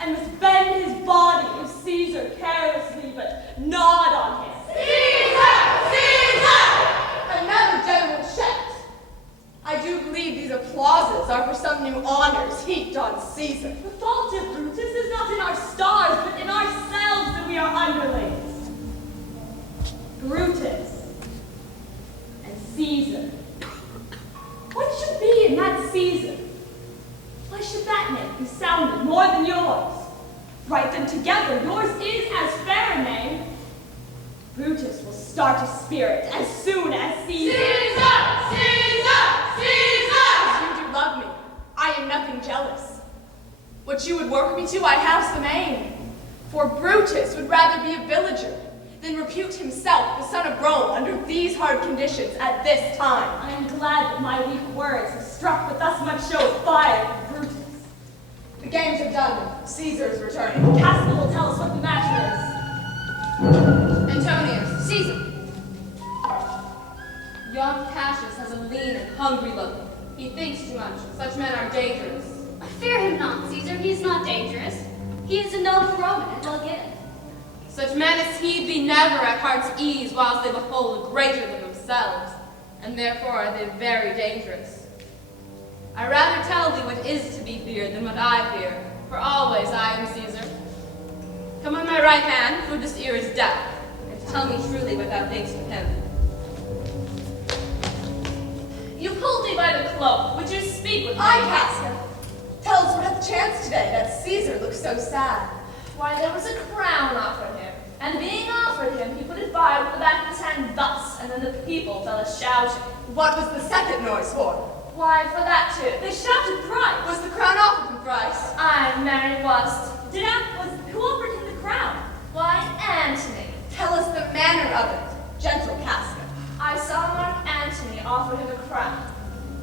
and must bend his Caesar carelessly but gnawed on him. Caesar! Caesar! Another general shout. I do believe these applauses are for some new honors heaped on Caesar. The fault of Brutus is not in our stars, but in ourselves that we are underlings. Brutus and Caesar. What should be in that Caesar? Why should that name be sounded more than yours? Write them together. Yours is as fair a name. Brutus will start a spirit as soon as Caesar. Caesar! Caesar! Caesar! You do love me. I am nothing jealous. What you would work me to, I have some aim. For Brutus would rather be a villager than repute himself the son of Rome under these hard conditions at this time. I am glad that my weak words have struck with thus much show of fire for Brutus. The games are done. Caesar is returning. Casca will tell us what the matter Antonius, Caesar. Young Cassius has a lean and hungry look. He thinks too much. Such men are dangerous. Fear him not, Caesar. He is not dangerous. He is a noble Roman and well given. Such men as he be never at heart's ease whilst they behold a greater than themselves, and therefore are they very dangerous. I rather tell thee what is to be feared than what I fear, for always I am Caesar. Come on my right hand, for this ear is deaf, and tell me truly what thou thinkst of him. You pulled me by the cloak. Would you speak with me? I, Casca. Tell us what hath chanced today that Caesar looks so sad. Why, there was a crown offered him, and being offered him, he put it by with the back of his hand thus, and then the people fell a-shouting. What was the second noise for? Why, for that too. They shouted thrice. Was the crown offered him thrice? Aye, marry was't. Who offered him the crown? Why, Antony. Tell us the manner of it, gentle Casca. I saw Mark Antony offer him a crown.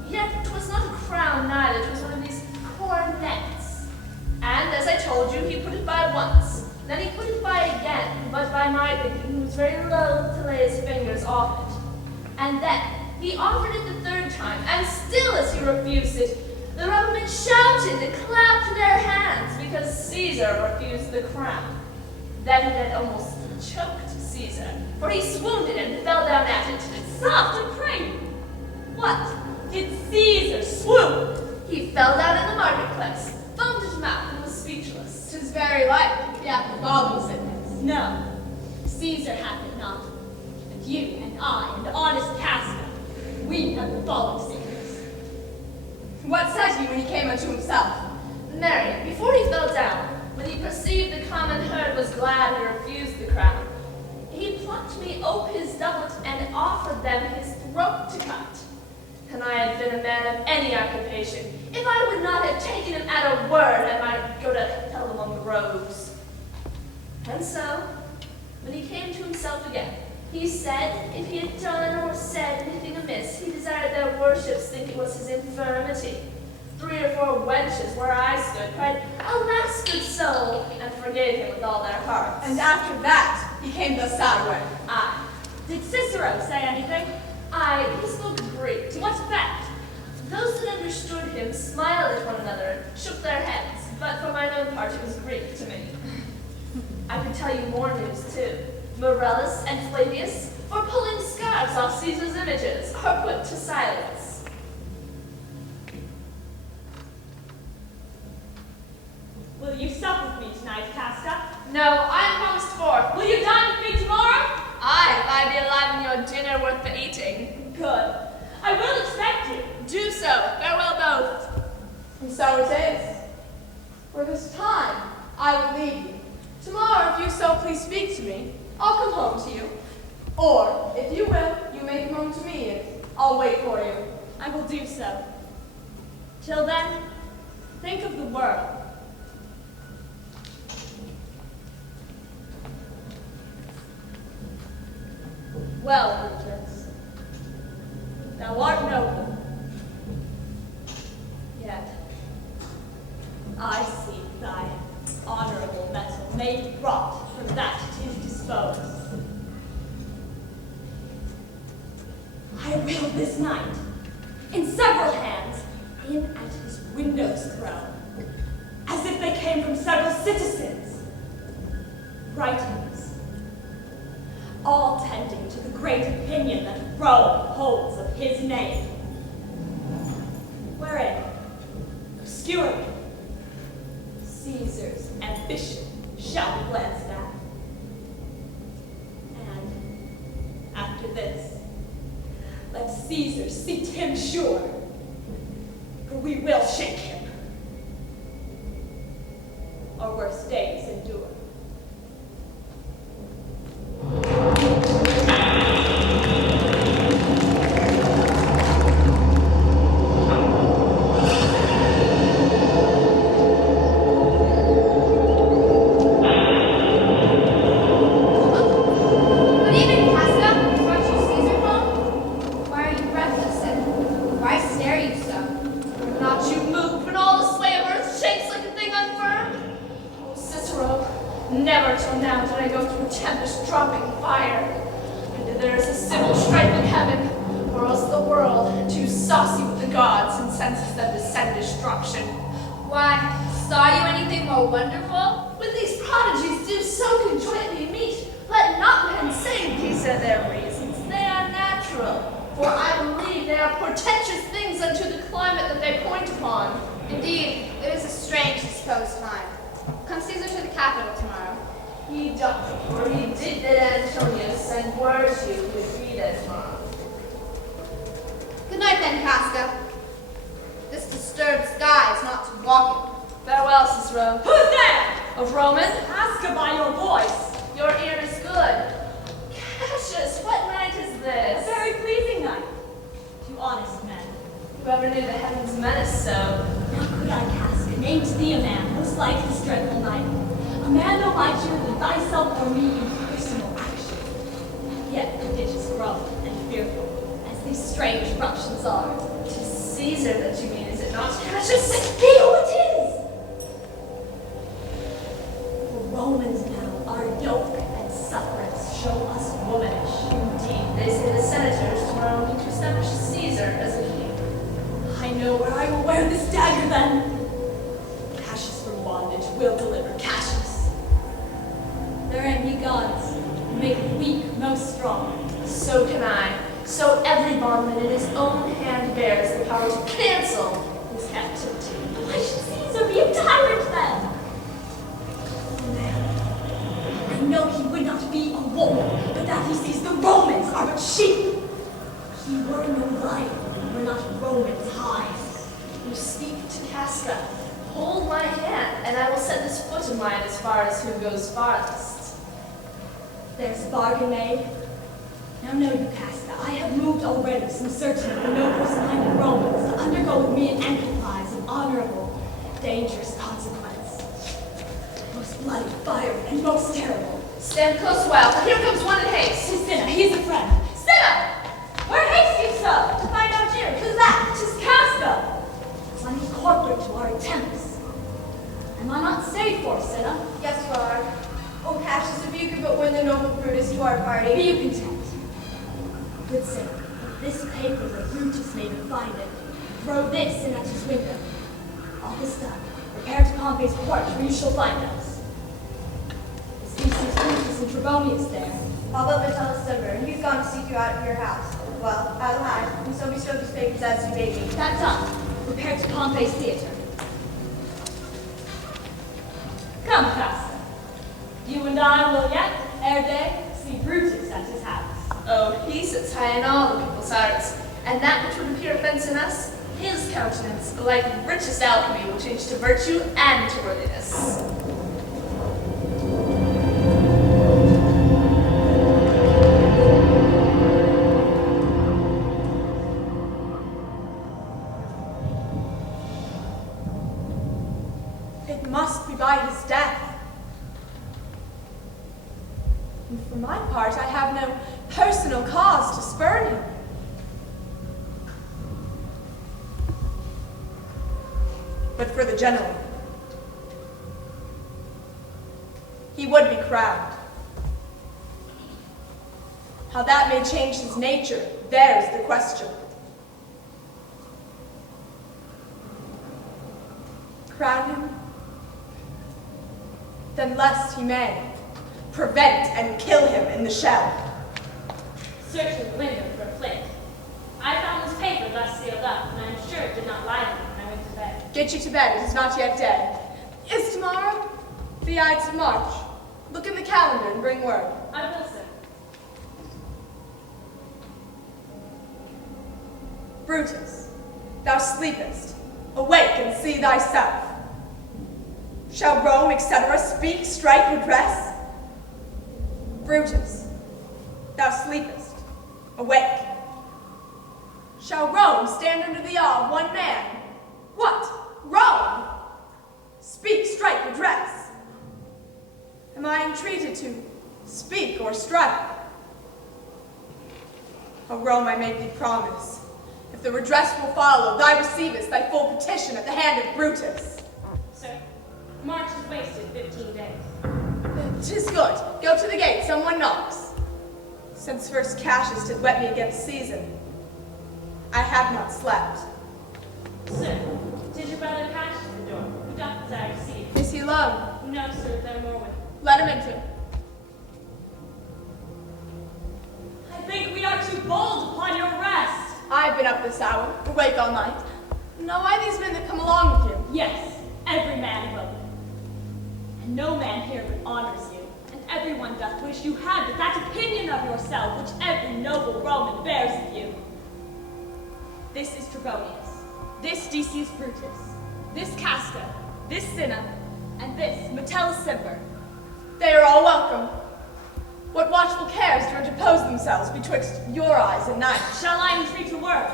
Yet 'twas not a crown neither, 'twas one of these cornets. And as I told you, he put it by once. Then he put it by again, but by my thinking he was very loath to lay his fingers off it. And then he offered it the third time, and still as he refused it, the Roman shouted and clapped their hands because Caesar refused the crown. Then it had almost choked Caesar, for he swooned and fell down at it. Soft and pray. What? Did Caesar swoon? He fell down in the marketplace, foamed his mouth, and was speechless. 'Tis very like the act of falling sickness. No, Caesar hath it not. And you and I and honest Casca, we have the falling sickness. What said he when he came unto himself? Marry, before he fell down, when he perceived the common herd was glad and refused the crown, he plucked me ope his doublet and offered them his throat to cut. And I had been a man of any occupation, if I would not have taken him at a word, I might go to hell among the rogues. And so, when he came to himself again, he said, if he had done or said anything amiss, he desired their worships think it was his infirmity. 3 or 4 wenches where I stood cried, Alas, good soul, and forgave him with all their hearts. And after that, he came the sad way. Aye. Did Cicero say anything? Aye, he spoke Greek. To what effect? Those that understood him smiled at one another and shook their heads, but for my own part it was Greek to me. I could tell you more news too. Morellus and Flavius, for pulling scarves off Caesar's images, are put to silence. Will you sup with me tonight, Casca? No, I am promised forth. Will you dine with me tomorrow? Aye, if I be alive and your dinner worth the eating. Good. I will expect you. Do so. Farewell both. And so it is. For this time, I will leave you. Tomorrow, if you so please speak to me, I'll come home to you. Or, if you will, you may come home to me, and I'll wait for you. I will do so. Till then, think of the world. Well, Brutus, thou art noble. Yet, I see thy honorable metal made wrought from that it is disposed. I will this night, in several hands, in at his windows throw, as if they came from several citizens. writings, all tending to the great opinion that Rome holds of his name, wherein, obscurely, Caesar's ambition shall be glanced at. And after this, let Caesar seat him sure, for we will shake him. Our worst days endure. Never till now did I go through tempest dropping fire. And there is a civil strife in heaven, or else the world, too saucy with the gods, incenses them to send destruction. Why, saw you anything more wonderful? When these prodigies do so conjointly meet, let not men say these are their reasons. They are natural, for I believe they are portentous things unto the climate that they point upon. Indeed, it is a strange disposed time. Come Caesar to the capital tomorrow. He doth, for he did bid Antonius send word to you to agree that tomorrow. Good night then, Casca. This disturbed sky is not to walk in. Farewell, Cicero. Who's there? A Roman? Ask her by your voice. Your ear is good. Cassius, what night is A this? very pleasing night to honest men. Whoever knew the heavens menace so. Now could I cast a name to thee, a man, most like this dreadful night. A man no mightier than thyself or me in personal action. Yet prodigious grown and fearful, as these strange eruptions are. Tis Caesar that you mean, is it not, Cassius? Be who it is! The Romans now are yoke and sufferance show us womanish. Indeed, they say the senators tomorrow need to establish Caesar as a king. I know where I will wear this dagger then. Cassius from bondage will deliver Cassius. Therein ye gods, make the weak most strong. So can I. So every bondman in his own hand bears the power to cancel his captivity. Why should Caesar be a tyrant then? Man, I know he would not be a wolf, but that he sees the Romans are but sheep. He were no lion, were not Romans hides. You speak to Casca. Hold my hand, and I will send this foot of mine as far as who goes farthest. There's a bargain made. Now know you, Casca, I have moved already some certain of the noblest minded Romans to undergo with me an enterprise of honorable, dangerous consequence. Most bloody, fiery, and most terrible. Stand close a while, for here comes one in haste. Tis Cinna, he's a friend. Cinna! Where haste you so? To find out you. Who's that? 'Tis Casca. One is corporate to our attempts. Am I not safe for, Cinna? Yes, you are. Oh, Cassius, if you could but win the noble Brutus to our party. Be you content. Good Cinna, if this paper that Brutus may find it, throw this in at his window. All this done, repair to Pompey's porch where you shall find us. Is Theseus Brutus and Trebonius there? All but Vitalis Silver. He's gone to seek you out of your house. Well, I'll hide, and so bestow these papers as you bade me. That done, repair to Pompey's theater. Come, Casca. You and I will yet, ere day, see Brutus at his house. Oh, he sits high in all the people's hearts, and that which would appear offense in us, his countenance, like richest alchemy, will change to virtue and to worthiness. It must be by his death. And for my part, I have no personal cause to spurn him. But for the general, he would be crowned. How that may change his nature, there's the question. Crown him? Then lest he may, prevent and kill him in the shell. Searching the window for a flint. I found this paper thus sealed up, and I am sure it did not lie to me when I went to bed. Get you to bed, it is not yet dead. Is tomorrow the Ides of March? Look in the calendar and bring word. I will, sir. Brutus, thou sleepest. Awake and see thyself. Shall Rome, etc., speak, strike, redress? Brutus, thou sleepest. Awake. Shall Rome stand under the awe of one man? What? Rome? Speak, strike, redress. Am I entreated to speak or strike? O Rome, I make thee promise. If the redress will follow, thou receivest thy full petition at the hand of Brutus. Sir, March has wasted 15 days. 'Tis good. Go to the gate, someone knocks. Since first Cassius did wet me against season, I have not slept. Sir, did your brother Cassius the door? Who doth desire to see you? Is he alone? No, sir, there are more with him. Let him into. I think we are too bold upon your rest. I've been up this hour, awake all night. Know I these men that come along with you? Yes, every man will. And no man here but honors you, and everyone doth wish you had but that opinion of yourself which every noble Roman bears of you. This is Trebonius, this Decius Brutus, this Casca, this Cinna, and this Metellus Semper. They are all welcome. What watchful cares to interpose themselves betwixt your eyes and night? Shall I entreat a word?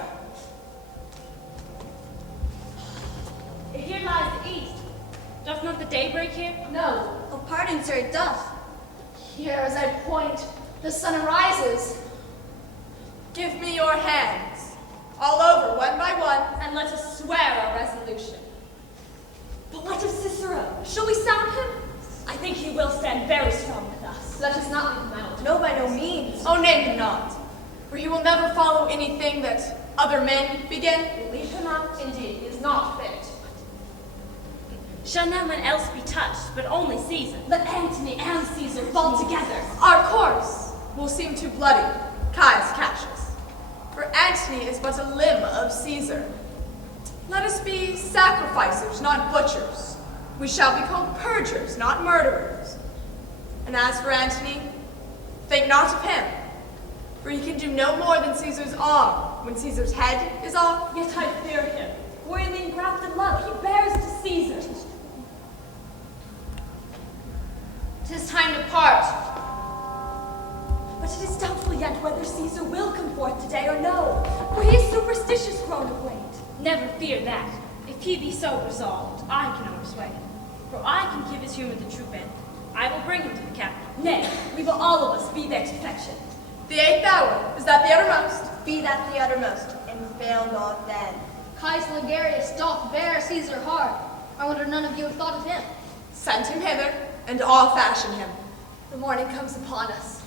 Here lies the east. Doth not the day break here? No. Oh, pardon, sir, it doth. Here, as I point, the sun arises. Give me your hands, all over, one by one. And let us swear our resolution. But what of Cicero? Shall we sound him? I think he will stand very strong with us. Let us not leave him out. No, by no means. Oh, name him not, for he will never follow anything that other men begin. Leave him out, indeed. He is not fit. Shall no one else be touched, but only Caesar? Let Antony and Caesar fall together. Our course will seem too bloody, Caius Cassius, for Antony is but a limb of Caesar. Let us be sacrificers, not butchers. We shall be called purgers, not murderers. And as for Antony, think not of him, for he can do no more than Caesar's arm when Caesar's head is off. Yet I fear him, for in the engrafted love he bears to Caesar. 'Tis time to part. But it is doubtful yet whether Caesar will come forth today or no, for he is superstitious grown of late. Never fear that. If he be so resolved, I can oversway him. For I can give his humor the true bent. I will bring him to the capital. Nay, we will all of us be there to fetch him. The 8th hour, is that the uttermost? Be that the uttermost, and fail not then. Caius Ligarius doth bear Caesar hard. I wonder none of you have thought of him. Send him hither, and all fashion him. The morning comes upon us.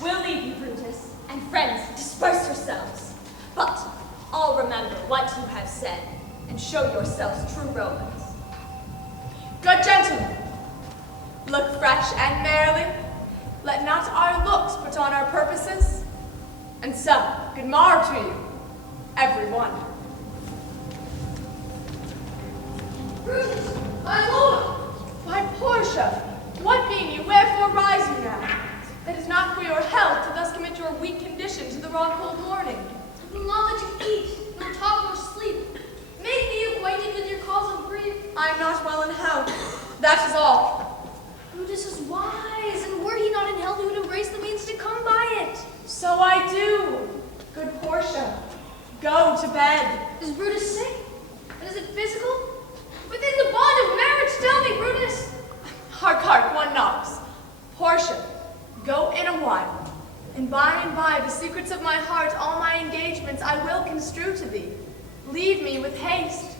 We'll leave you, Brutus, and friends, disperse yourselves. But all remember what you have said, and show yourselves true Romans. Good gentlemen, look fresh and merrily. Let not our looks put on our purposes. And so, good morrow to you, every one. Brutus, my lord! Why, Portia, what mean you? Wherefore rise you now? It is not for your health to thus commit your weak condition to the raw cold morning. I will not let you eat, nor talk, nor sleep. Make me acquainted with your cause of grief. I am not well in health. That is all. Brutus is wise, and were he not in health, he would embrace the means to come by it. So I do. Good Portia, go to bed. Is Brutus sick? And is it physical? Within the bond of marriage, tell me, Brutus. Hark, hark, one knocks. Portia, go in a while, and by the secrets of my heart, all my engagements I will construe to thee. Leave me with haste.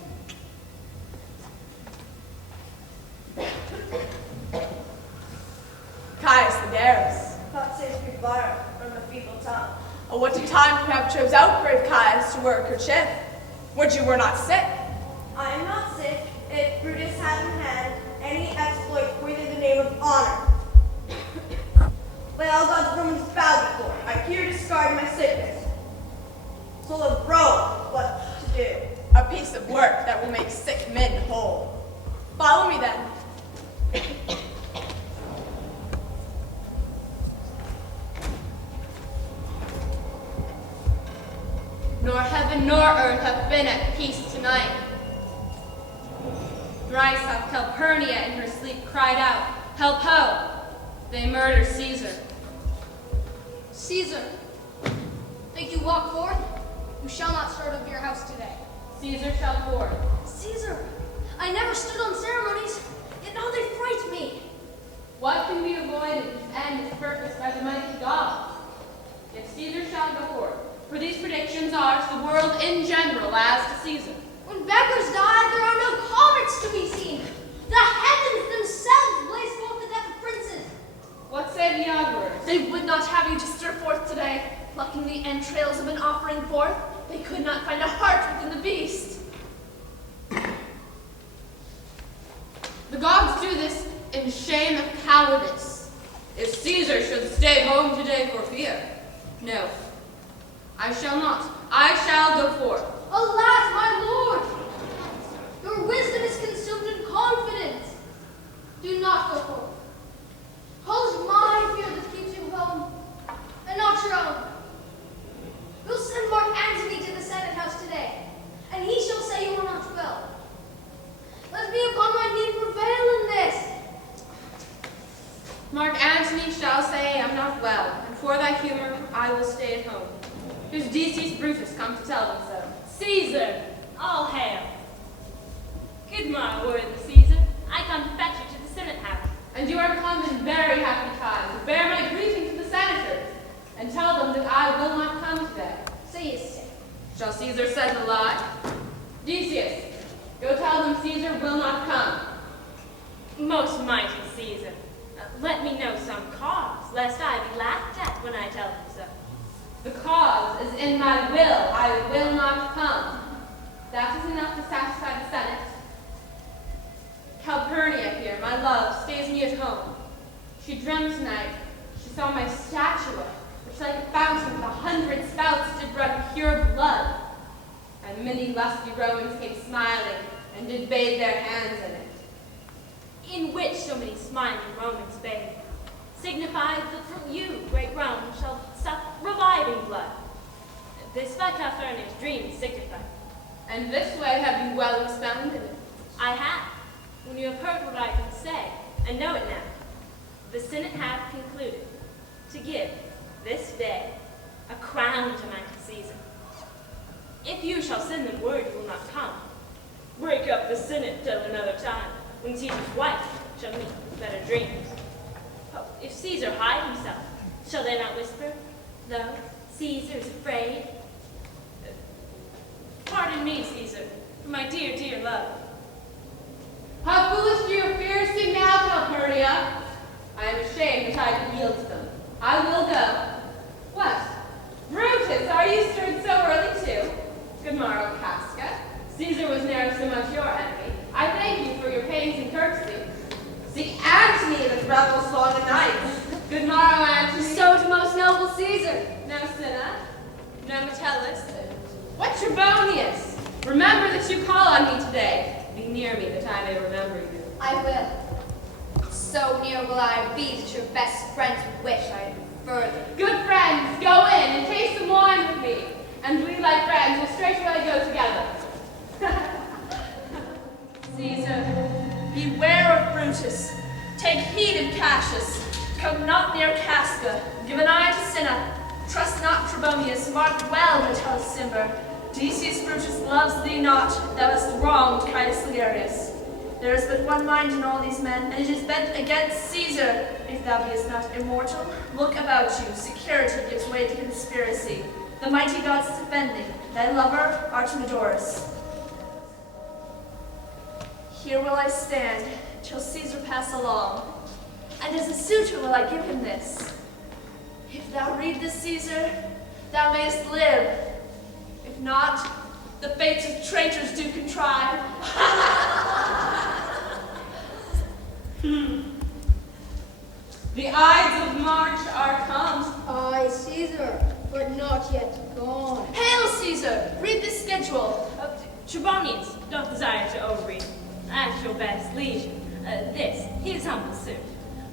Caius Ligarius. Not safe to be borrowed from a feeble tongue. Oh, what a time you have chose out, brave Caius, to wear a kerchief. Would you were not sick? I am not sick if Brutus had in hand any exploit worthy the name of honor. all God's Romans bow before. I here discard my sickness. Soul of Rome, what to do? A piece of work that will make sick men whole. Follow me then. Nor heaven nor earth have been at peace tonight. Thrice hath Calpurnia in her sleep cried out, Help ho! They murder Caesar. Caesar, think you walk forth? You shall not stir of your house today. Caesar shall forth. Caesar, I never stood on ceremonies, yet now they fright me. What can be avoided whose end is purposed by the mighty gods? Yet Caesar shall go forth, for these predictions are to the world in general as to Caesar. When beggars die, there are no comets to be seen. The heavens themselves blaze forth the death of princes. What say the auguries? They would not have you to stir forth today, plucking the entrails of an offering forth. They could not find a heart within the beast. The gods do this in shame of cowardice. If Caesar should stay home today for fear, no, I shall not. I shall go forth. Alas, my lord! Your wisdom is consumed in confidence. Do not go forth. Hold my fear that keeps you home, and not your own. We'll send Mark Antony to the Senate House today, and he shall say you are not well. Let me upon my knee prevail in this. Mark Antony shall say I am not well, and for thy humor I will stay at home. Here's Decius Brutus come to tell them so. Caesar, all hail. Good morrow, worthy Caesar. I come to fetch you to the Senate House. And you are come in very happy time to bear my greeting to the senators, and tell them that I will not come today. Say his say. Shall Caesar send a lie? Decius, go tell them Caesar will not come. Most mighty Caesar, let me know some cause, lest I be laughed at when I tell them so. The cause is in my will. I will not come. That is enough to satisfy the Senate. Calpurnia here, my love, stays me at home. She dreamt tonight. She saw my statua, which like a fountain with 100 spouts did run pure blood. And many lusty Romans came smiling, and did bathe their hands in it. In which so many smiling Romans bathe, signifies that from you, great Rome, shall suck reviving blood. This by Calpurnia's dream signified. And this way have you well expounded it. I have, when you have heard what I can say, and know it now. The Senate hath concluded to give this day a crown to mighty Caesar. If you shall send them word you will not come, break up the Senate till another time, when Caesar's wife shall meet with better dreams. Oh, if Caesar hide himself, shall they not whisper, though Caesar is afraid? Pardon me, Caesar, for my dear, dear love. How foolish do your fears seem now, Calpurnia? I am ashamed that I could yield to them. I will go. What? Brutus, are you stirred so early too? Good morrow, Casca. Caesar was ne'er so much your enemy. I thank you for your pains and courtesy. See Antony that revels long a night. Good morrow, Antony. So to most noble Caesar. No Cinna, no Metellus. What Trebonius? Remember that you call on me today. Be near me that I may remember you. I will. So near will I be that your best friends would wish I had been further. Good friends, go in and taste some wine with me. And we, like friends, will straightway go together. Caesar, beware of Brutus. Take heed of Cassius. Come not near Casca. Give an eye to Cinna. Trust not Trebonius. Mark well Metellus Cimber. Decius Brutus loves thee not. Thou hast wronged Caius Ligarius. There is but one mind in all these men, and it is bent against Caesar. If thou beest not immortal, look about you. Security gives way to conspiracy. The mighty gods defend thee. Thy lover, Artemidorus. Here will I stand, till Caesar pass along, and as a suitor will I give him this. If thou read this, Caesar, thou mayest live. If not, the fates of traitors do contrive. The Ides of March are come. Aye, Caesar, but not yet gone. Hail, Caesar! Read this schedule. Trebonians don't desire to overread. At your best leisure. This, his humble suit.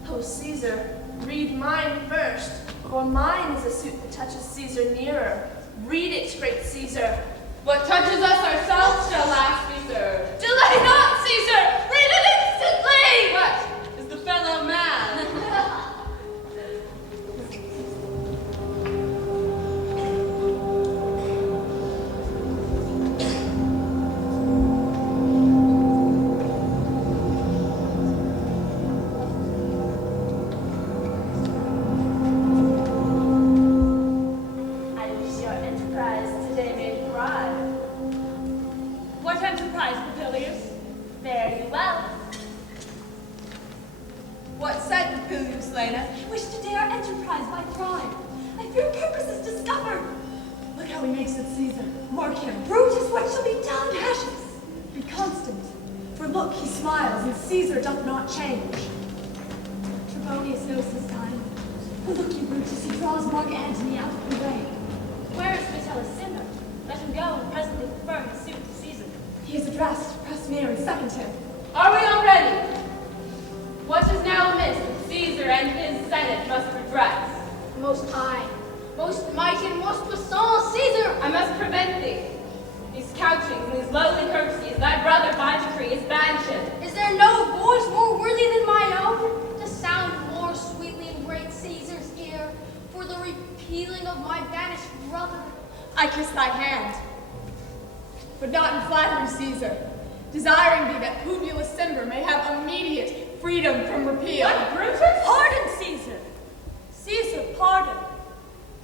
Oh, Caesar, read mine first, for mine is a suit that touches Caesar nearer. Read it, great Caesar. What touches us ourselves shall last be served. Delay not, Caesar! Read it instantly! What? Is the fellow mad? I wish your enterprise today may thrive. What enterprise, Papilius? Fare you well. What said Papilius, Lena? Wish today our enterprise might thrive. I fear purpose is discovered. Look how he makes it, Caesar. Mark him. Brutus, what shall be done? Cassius, be constant. For look, he smiles, and Caesar doth not change. Trebonius knows his time. But look you, Brutus, he draws Mark Antony out of the way. Where is Vitellius Cinder? Let him go and presently confirm his suit to Caesar. He is addressed. Press near and second him. Are we all ready? What is now amiss that Caesar and his Senate must redress? Most high, most mighty, and most puissant Caesar! I must prevent thee. These couchings and these lowly courtesies, thy brother by decree is banished. Is there no voice more worthy than mine own to sound more sweetly in great Caesar's ear for the repealing of my banished brother? I kiss thy hand. But not in flattery, Caesar, desiring thee that Publius Cimber may have immediate freedom from repeal. What, Brutus? Pardon, Caesar. Caesar, pardon.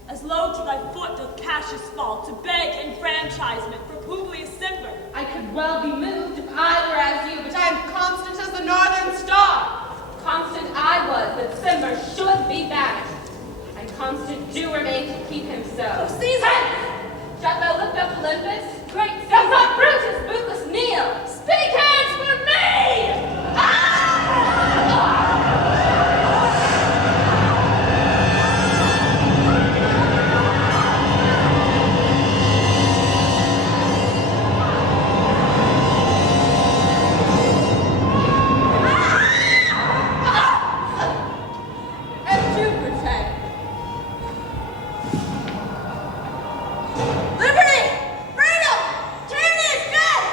As low to thy foot doth Cassius fall to beg enfranchisement for Publius Cimber. I could well be moved if I were as you, but I am constant as the northern star. Constant I was that Cimber should be banished, and constant do remain to keep him so. Oh, Caesar! Hence, shalt thou lift up Olympus? Great Caesar! Does not Brutus bootless kneel? Speak hands for me! And you pretend. Liberty! Freedom! Tyranny is dead!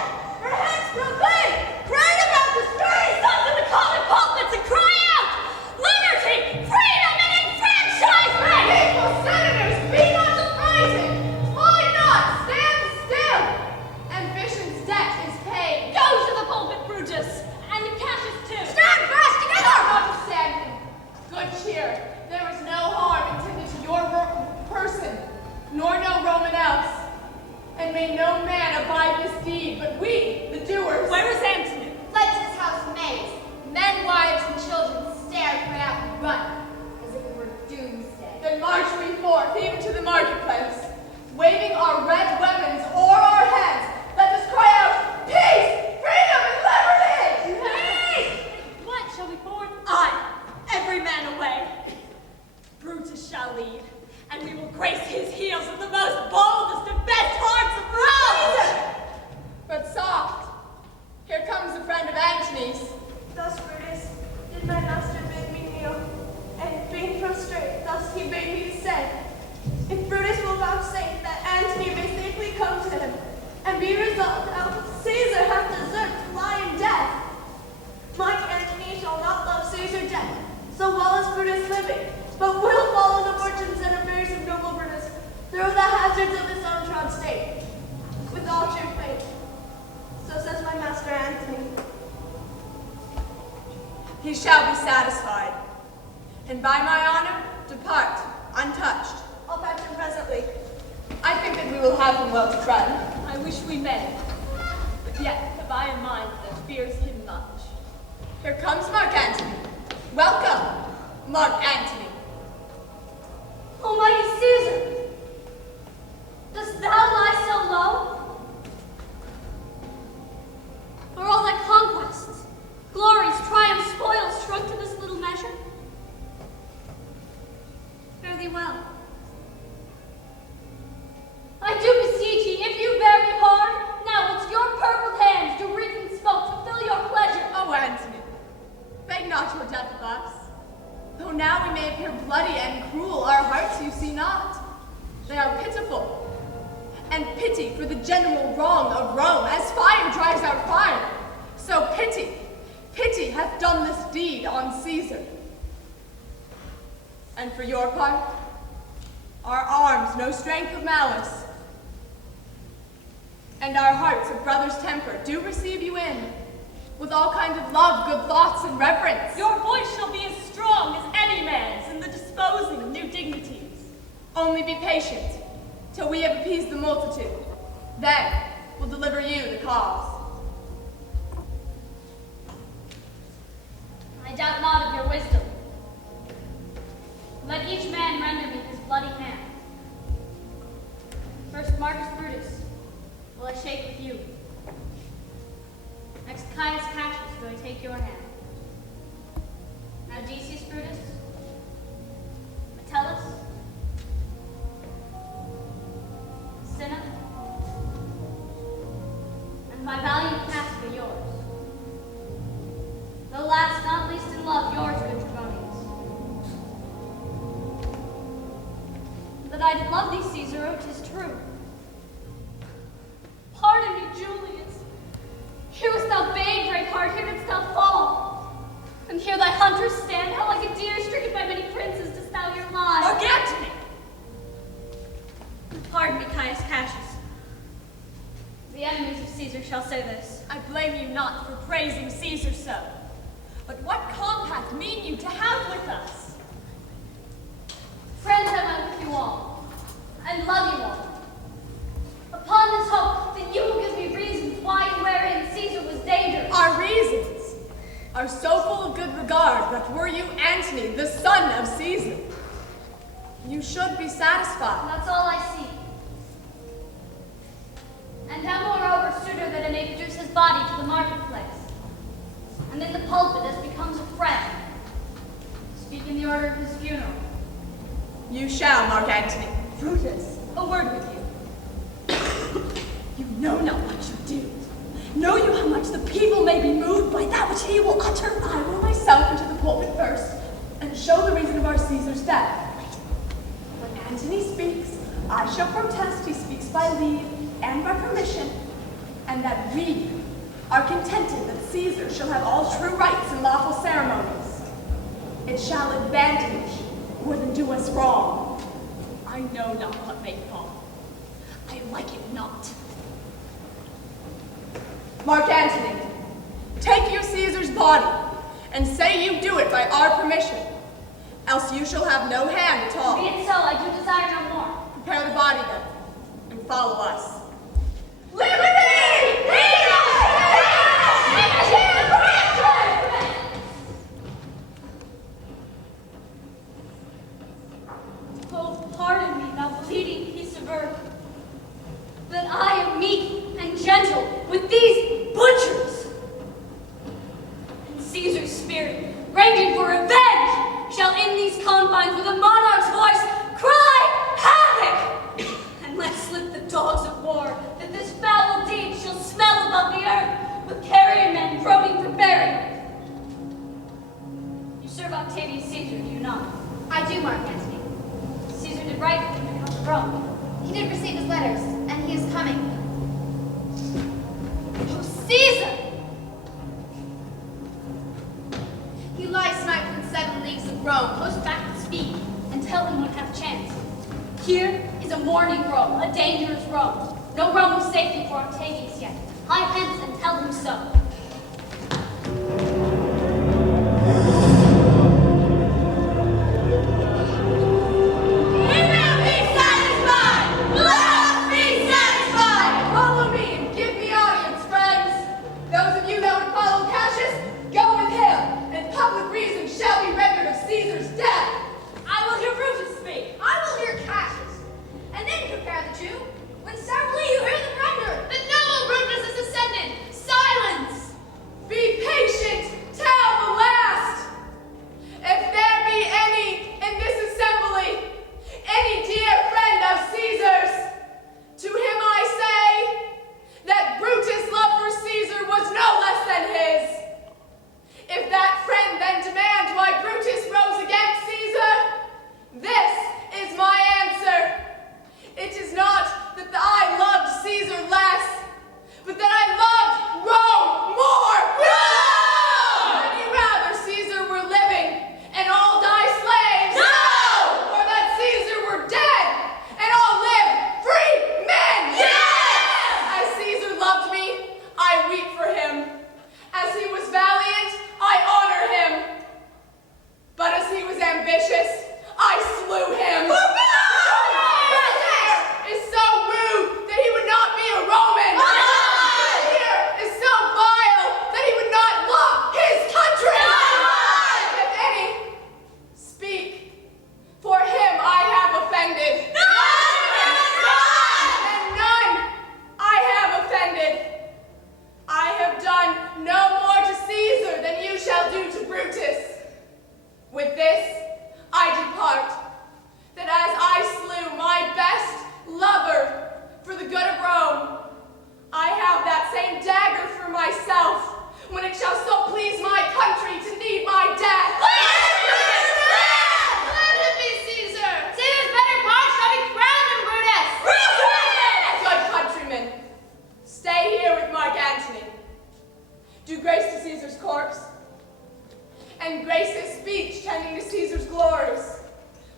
For hence proclaim! Cry about the streets! Sons of the common pulpits and cry out! Liberty, freedom, and enfranchisement! Faithful senators, be not surprising! Why not? Stand still! Ambition's debt is paid. Go to the pulpit, Brutus, and Cassius too. Stand fast together! Notwithstanding, good cheer. There is no harm intended to your person, nor no Roman else. And may no man abide this deed, but we, the doers. Where is Antony? Fled to his house amazed. Men, wives, and children stared, cried out, and run, as if it were doomsday. Then march we forth, even to the marketplace, waving our red weapons o'er our heads. Let us cry out, peace, freedom, and liberty! Peace! What shall we forth? I, every man away. Brutus shall lead, and we will grace his heels with the most boldest and best hearts of Rome! But soft, here comes a friend of Antony's. Thus, Brutus, did my master bid me kneel, and being prostrate, thus he bade me say, if Brutus will vouchsafe that Antony may safely come to him, and be resolved how Caesar hath deserved to lie in death, mine Antony shall not love Caesar dead, so well as Brutus living, but will follow the fortunes and affairs of noble Brutus through the hazards of his own trod state, with all true faith. So says my master Antony. He shall be satisfied, and by my honor, depart untouched. I'll fetch him presently. I think that we will have him well to tread. I wish we may, but yet have I a mind that fears him much. Here comes Mark Antony. Welcome, Mark Antony. Almighty Caesar, dost thou lie so low? Are all thy conquests, glories, triumphs, spoils shrunk to this little measure? thee well. I do beseech ye, if you bear me hard, now it's your purple hands do wreath and smoke fulfill your pleasure. Oh, Antony, beg not your death of us. Though now we may appear bloody and cruel, our hearts you see not. They are pitiful, and pity for the general wrong of Rome, as fire drives out fire. So pity hath done this deed on Caesar. And for your part, our arms no strength of malice, and our hearts of brother's temper do receive you in, with all kind of love, good thoughts, and reverence. Your voice shall be as strong as any man's in the disposing of new dignities. Only be patient, till we have appeased the multitude. Then we'll deliver you the cause. I doubt not of your wisdom. Let each man render me his bloody hand. First Marcus Brutus will I shake with you. Next Caius Cassius do I take your hand. Now Decius Brutus, Metellus, Cinna, and my valiant Casca yours. Though last not least in love, yours, good Trebonius. That I did love thee, Caesar, 'tis true. Pardon me, Julius. Here wast thou bade, brave heart, here didst thou fall. And here thy hunters stand, how like a deer stricken by many princes dost thou here lie. Forget me! Pardon me, Caius Cassius. The enemies of Caesar shall say this. I blame you not for praising Caesar so. But what compact mean you to have with us? Friends, I went with you all, and love you all. Upon this hope that you will give me reasons why and wherein Caesar was dangerous. Our reasons are so full of good regard that were you Antony, the son of Caesar, you should be satisfied. That's all I see. And am moreover suitor that I may produce his body to the marketplace, and in the pulpit as becomes a friend, speak in the order of his funeral. You shall, Mark Antony. Brutus, a word with you. You know not what you do. Know you how much the people may be moved by that which he will utter? I will myself into the pulpit first, and show the reason of our Caesar's death. When Antony speaks, I shall protest he speaks by leave and by permission, and that we are contented that Caesar shall have all true rights and lawful ceremonies. It shall advantage more than do us wrong. I know not what may fall. I like it not. Mark Antony, take you Caesar's body, and say you do it by our permission, else you shall have no hand at all. Be it so, I do desire no more. Prepare the body then, and follow us. Liberty! Freedom! Oh, pardon me, thou bleeding piece of earth, that I am meek and gentle with these butchers. And Caesar's spirit, raging for revenge, shall in these confines with a monarch's voice cry havoc, and let slip the dogs of war, that this foul deed shall smell above the earth, with carrion men groaning for burial. You serve Octavius Caesar, do you not? I do, Mark Antony. Caesar did right for him to come to Rome. He did receive his letters, and he is coming. Oh, Caesar! He lies sniped within 7 leagues of Rome, close back with speed. And tell him what hath chanced. Here is a mourning Rome, a dangerous Rome. No Rome of safety for Octavius yet. Hie hence and tell him so. Follow me and give me audience, friends. Those of you that would follow Cassius, go with him, and public reason shall be rendered of Caesar's death. I will hear Brutus speak. I will hear Cassius, and then compare the two. When severally you hear them render, that noble Brutus is ascendant. Silence!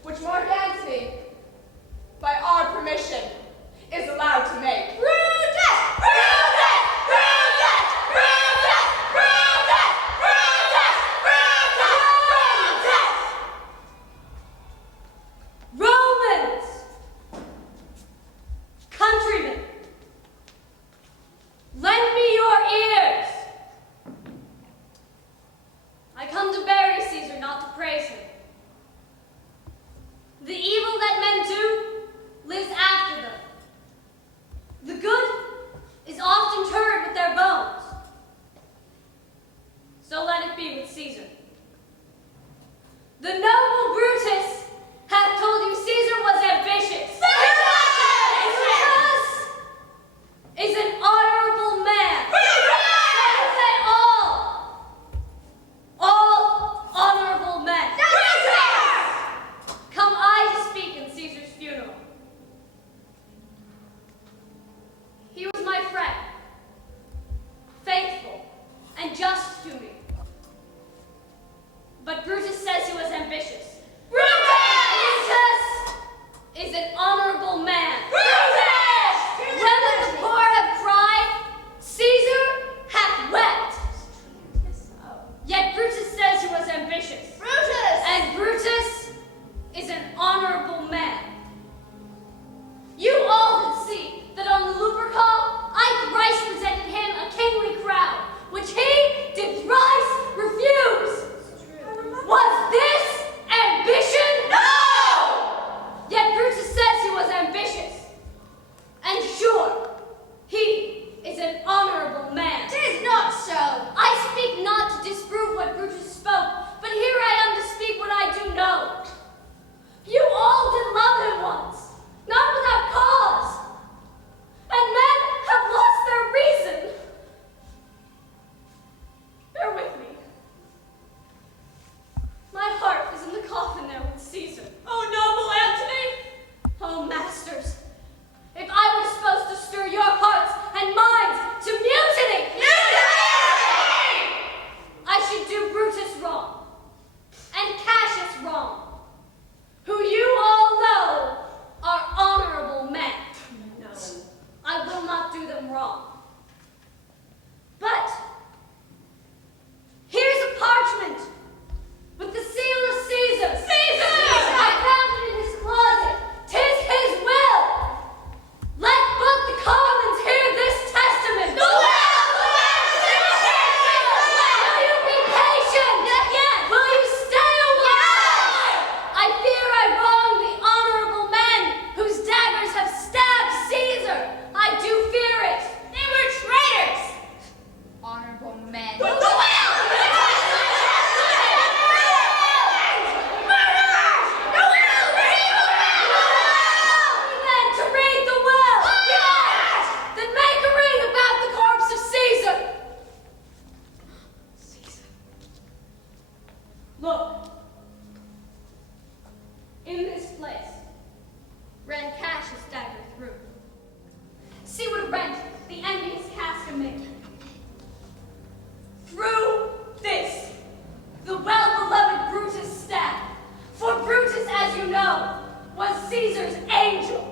which Mark Antony, by our permission, is allowed to make. Brutus! Brutus! Brutus! Brutus! Brutus! Brutus! Brutus! Brutus! Romans! Countrymen! Lend me your ears! I come to bury Caesar, not to praise him. The evil that men do lives after them. The good is often interred with their bones. So let it be with Caesar. The noble Brutus hath told you Caesar was ambitious. Brutus is an honorable man. So say all honorable men. Come I to speak in Caesar's funeral. He was my friend, faithful and just to me. But Brutus says he was ambitious. Brutus is an honorable man. When the poor have cried, Caesar hath wept. Yet Brutus says he was ambitious. And Brutus is an honorable man. You all can see that on the Lupercal, I thrice presented him a kingly crown, which he did thrice refuse. Was this ambition? No! Yet Brutus says he was ambitious. And sure, he is an honorable man. 'Tis not so. I speak not to disprove what Brutus spoke, but here I am to speak what I do know. You all did love him once, not without cause. And men have lost their reason. Bear with me. My heart is in the coffin there with Caesar. Oh, noble Antony! Oh, masters, if I were supposed to stir your hearts and minds to mutiny, I should do Brutus wrong and Cassius wrong, who you all know are honorable men. No, I will not do them wrong. But here's a parchment with the seal of Caesar. Caesar! I found it in his closet. 'Tis his will. Let but the commons hear this testament. The will! Will you be patient? Yes. Will you stay a while? I fear I wrong the honorable men whose daggers have stabbed Caesar. I do fear it. They were traitors. Honorable men. The will! Men to read the will. Yes. Then make a ring about the corpse of Caesar. Look. In this place ran Cassius dagger through. See what a rent the envious caster made. Through this, the well-beloved Brutus stabbed. For Brutus, as you know, was Caesar's angel.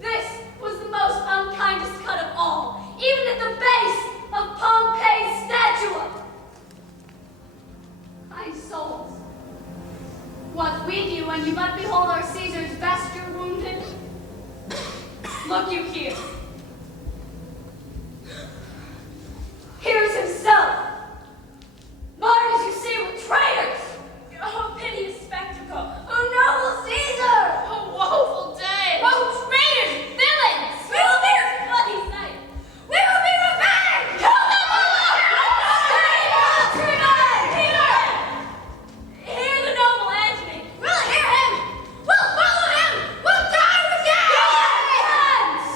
This was the most unkindest cut of all, even at the base of Pompey's statua. Kind souls, what weed you when you but behold our Caesar's vesture wounded? Look you here. Here's himself. Martyrs you see were traitors. Oh, piteous spectacle. Oh, noble Caesar! A woeful day. Oh, traitors, villains! We will be Bloody sight! We will be revenged. Kill them all! Stay, countrymen! Hear the noble Antony! We'll hear him. We'll follow him. We'll die with him. Hands!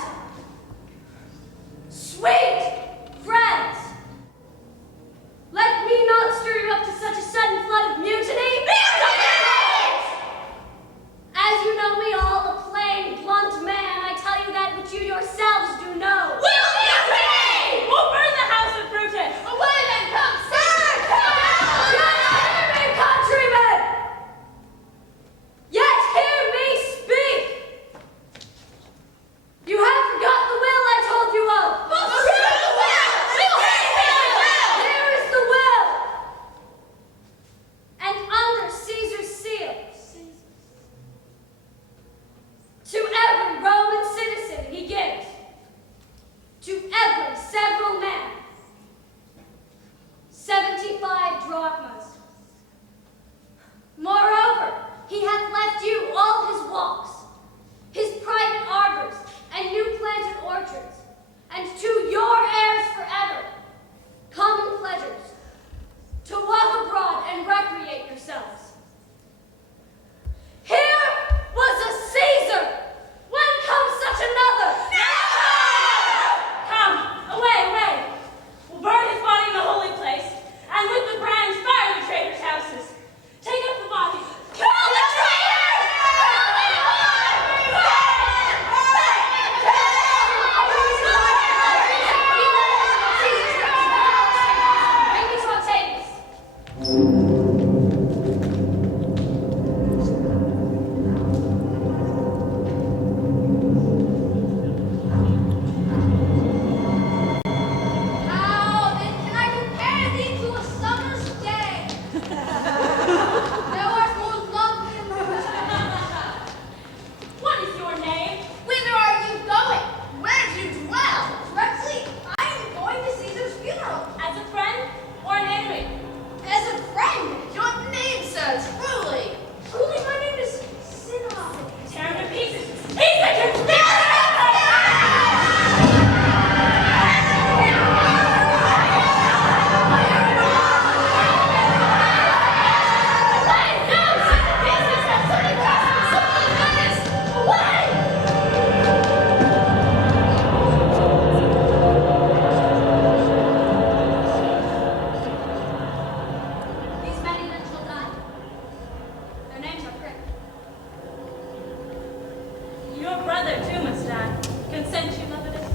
Your brother too must die. Consent you, Lepidus?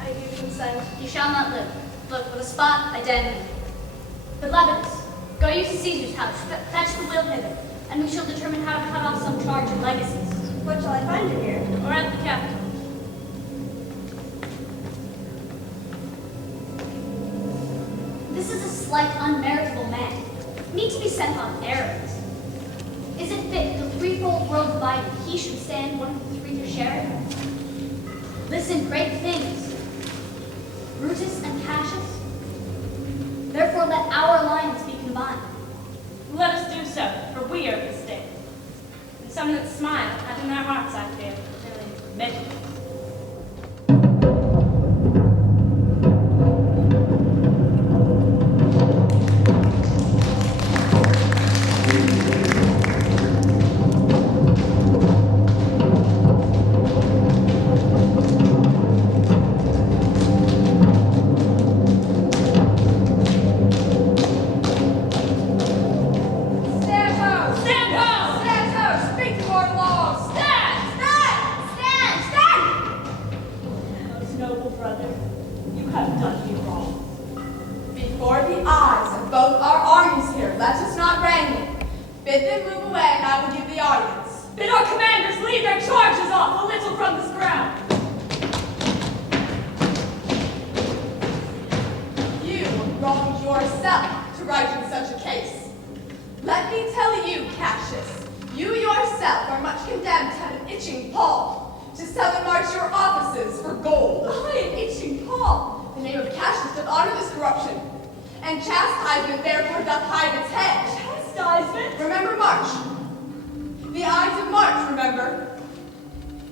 I do consent. You shall not live. Look, for the spot, I damn you. But Lepidus, go you to Caesar's house, fetch the will hither, and we shall determine how to cut off some charge of legacies. What shall I find you here? Or at the Capitol? This is a slight, unmeritable man. Need to be sent on errands. Is it fit, the threefold world divided, he should stand one of the three to share it? Listen, great things. Brutus and Cassius. Therefore let our alliance be combined. Let us do so, for we are the state. And some that smile have in their hearts, I fear, really measure.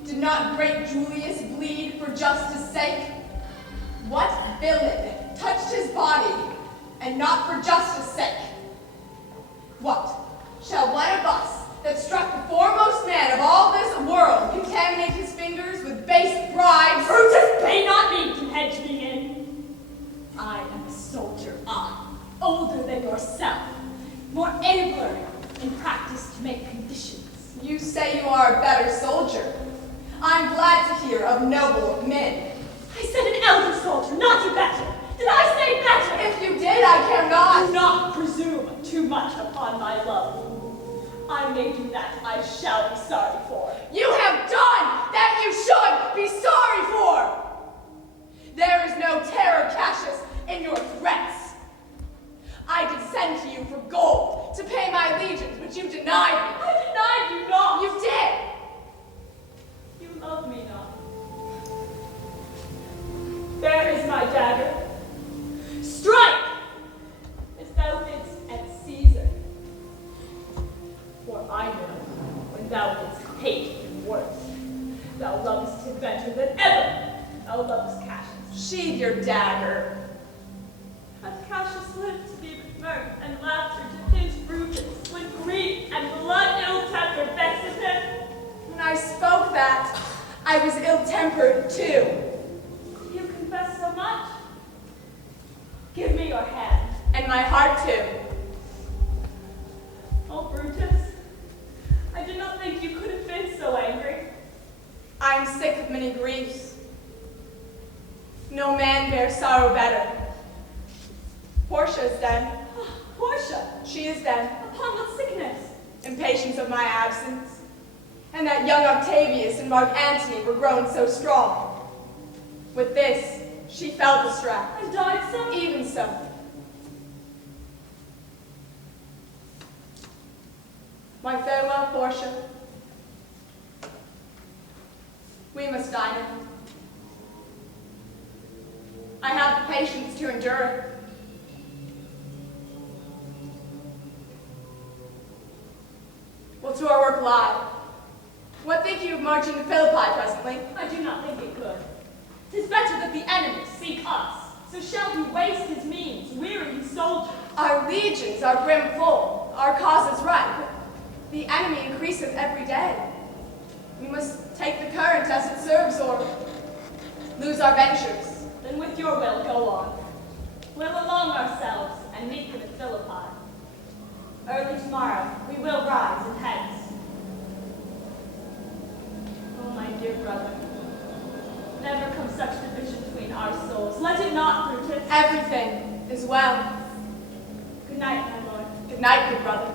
Did not great Julius bleed for justice' sake? What villain touched his body, and not for justice' sake? What, shall one of us, that struck the foremost man of all this world, contaminate his fingers with base bribes? Brutus, pay not me to hedge me in. I am a soldier, older than yourself, more abler in practice to make conditions. You say you are a better soldier. I'm glad to hear of noble men. I said an elder soldier, not a better. Did I say better? If you did, I care not. Do not presume too much upon my love. I may do that I shall be sorry for. You have done that you should be sorry for. There is no terror, Cassius, in your threats. I did send to you for gold to pay my allegiance, but you denied me. I denied you not. You did. You love me not. There is my dagger. Strike, as thou didst at Caesar. For I know, when thou didst hate him worse, thou lovest him better than ever thou lovest Cassius. Sheathe your dagger. Hath Cassius lived to be with mirth and laughter to his Brutus, when grief and blood ill-temper vexeth him? When I spoke that, I was ill-tempered too. You confess so much? Give me your hand. And my heart too. Oh, Brutus, I did not think you could have been so angry. I am sick of many griefs. No man bears sorrow better. Portia is dead. Portia, She is dead. upon what sickness? Impatience of my absence. And that young Octavius and Mark Antony were grown so strong. With this, she fell distracted. And died so? Even so. My farewell, Portia. We must die now. I have the patience to endure it. Will to our work lie? What think you of marching to Philippi presently? I do not think it could. 'Tis better that the enemy seek us, so shall he waste his means, weary his soldiers. Our legions are brim full, our cause is right. The enemy increaseth every day. We must take the current as it serves, or lose our ventures. Then with your will, go on. We'll along ourselves and meet them at Philippi. Early tomorrow, we will rise and hence. brother. Never come such division between our souls. Let it not, Brutus. Everything is well. Good night, my lord. Good night, good brother.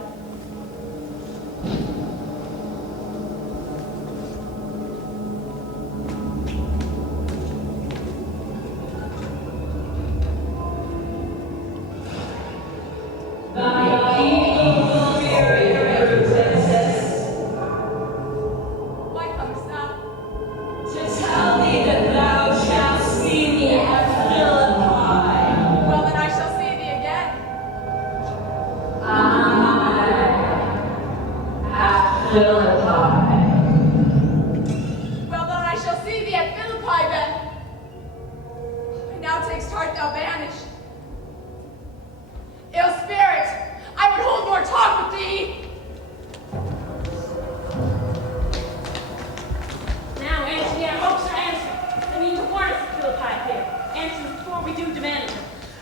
Why comest thou? To tell thee that thou shalt see me at Philippi. Well, then I shall see thee again. At Philippi. Well, then I shall see thee at Philippi then. And now takes heart thou banished. Ill spirit, I would hold more talk with thee. Now, Antony, our hopes are answered. I mean, to warn us of Philippi here. Answer before we do demand it.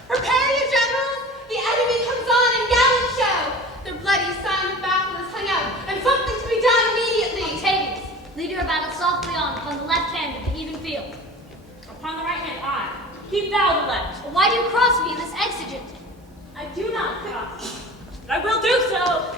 Prepare you, generals! The enemy comes on in gallant show! Their bloody sign of battle is hung out, and something to be done immediately! Octavius, lead your battle softly on upon the left hand of the even field. Upon the right hand, I. Keep thou the left. But why do you cross me in this exigent? I do not cross, but I will do so.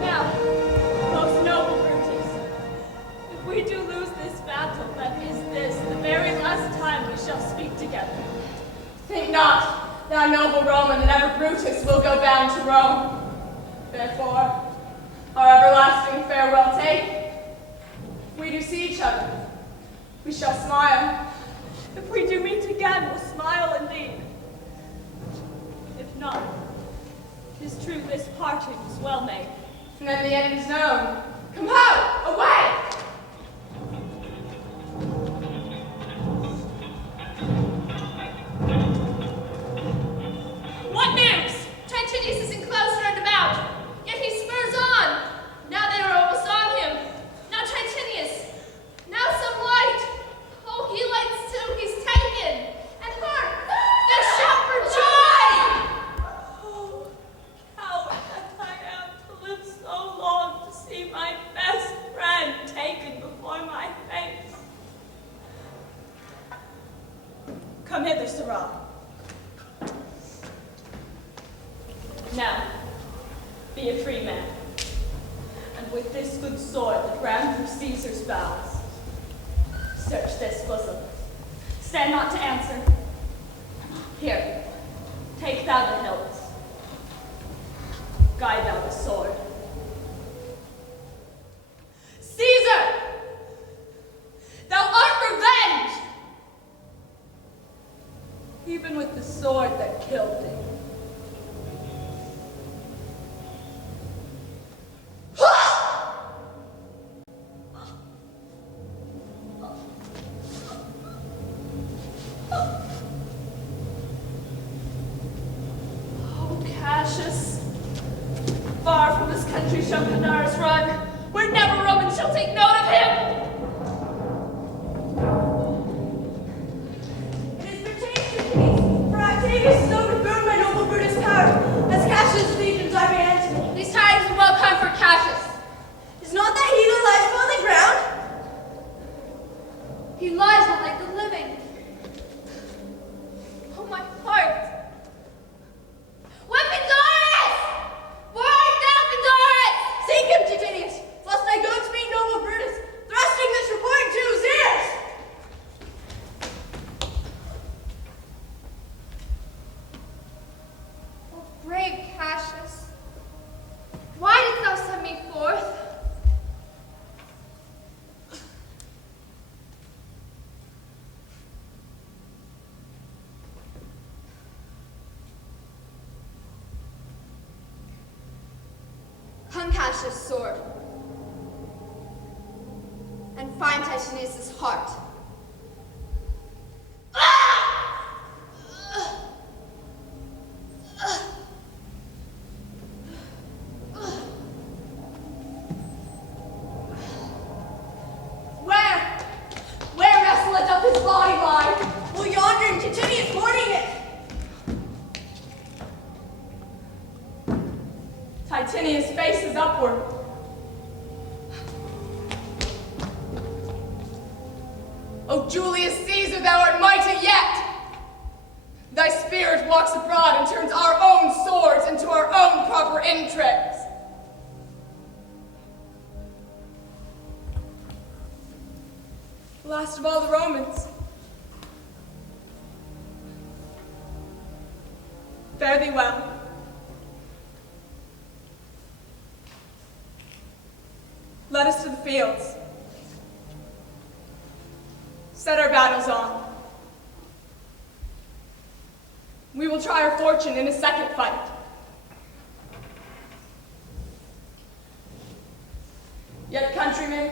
Now, most noble Brutus, if we do lose this battle, then is this the very last time we shall speak together. Think not, thou noble Roman, that ever Brutus will go bound to Rome. Therefore, our everlasting farewell take. If we do see each other, we shall smile. If we do meet again, we'll smile indeed. If not, 'tis true this parting was well made. And then the end is known. Come ho, away! What news? Tritonius is enclosed round about, yet he spurs on. Now they are almost on him. Now Tritonius. Now some light. Oh, he lights too. He's taken. And hark! They shout for joy! Oh, how I am to live so long to see my best friend taken before my face. Come hither, Sirrah. Now, be a free man, and with this good sword that ran through Caesar's bowels, search this bosom. Stand not to answer. Here, take thou the hilts. Guide thou the sword. Caesar! Thou art revenged! Even with the sword that killed thee. Oh, Cassius. Far from this country shall Canaris run, where never Roman shall take note of him. It is pertained to peace, for Octavius is overthrown by noble Brutus' power, as Cassius' legions are by Antony. These tidings are welcome for Cassius. Is not that he that lies upon the ground? He lies not like the living. Oh, my heart! What Pindarus? Where art thou, Pindarus? Seek him Come, Cassius' sword, and find Titanius' heart. Where Messaleth doth his body lie? Will yonder in Titinius mourning it? Titinius faces upward. O Julius Caesar, thou art mighty yet! Thy spirit walks abroad and turns our own swords into our own proper intrigues. Last of all the Romans. Fare thee well. Let us to the fields. Set our battles on. We will try our fortune in a second fight. Yet, countrymen,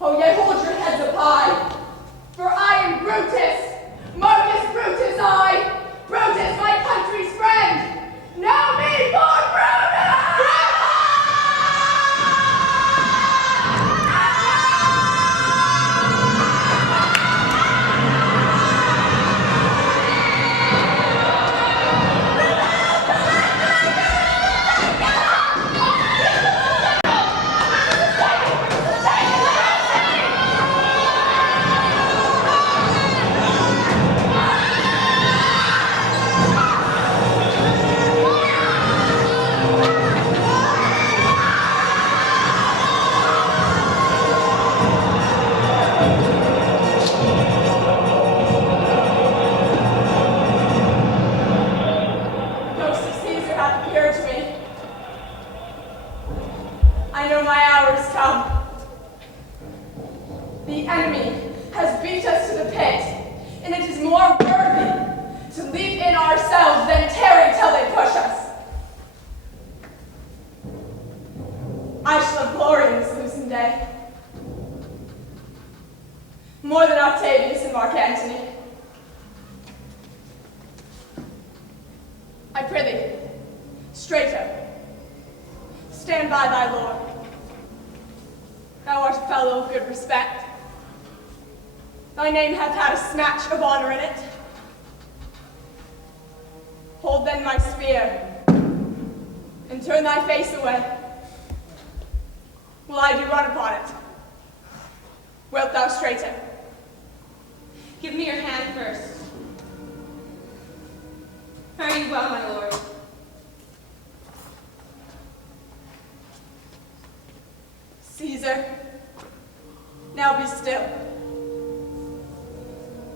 oh, yet hold your heads up high, for I am Brutus, Marcus Brutus I, Brutus, my country's friend. Know me for Brutus! I know my hour is come. The enemy has beat us to the pit, and it is more worthy to leap in ourselves than tarry till they push us. I shall have glory in this losing day. More than Octavius and Mark Antony. I prithee, Strato, stand by thy lord. Thou art a fellow of good respect. Thy name hath had a snatch of honor in it. Hold then my spear, and turn thy face away, while I do run upon it. Wilt thou, Strato? Give me your hand first. Fare you well, my lord. Caesar, now be still.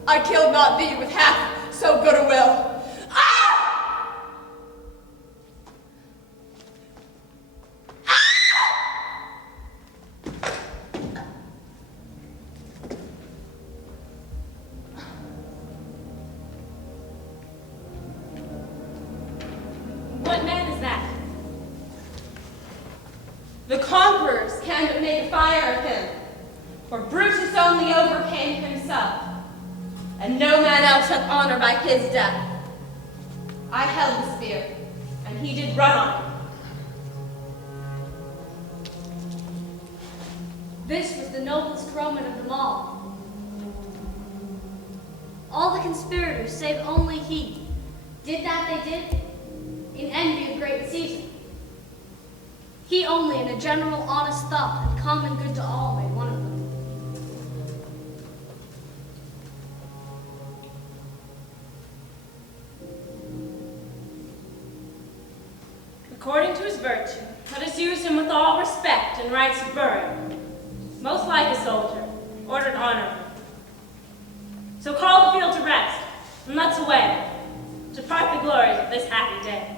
I killed not thee with half so good a will. Ah! What man is that? The conquerors can but make fire of him, for Brutus only overcame himself, and no man else hath honor by his death. I held the spear, and he did run on it. This was the noblest Roman of them all. All the conspirators, save only he, did that they did in envy of great Caesar. He only, in a general honest thought and common good to all, made one of them. According to his virtue, let us use him with all respect and rights of burial. Most like a soldier, ordered honorably. So call the field to rest, and let's away, to part the glories of this happy day.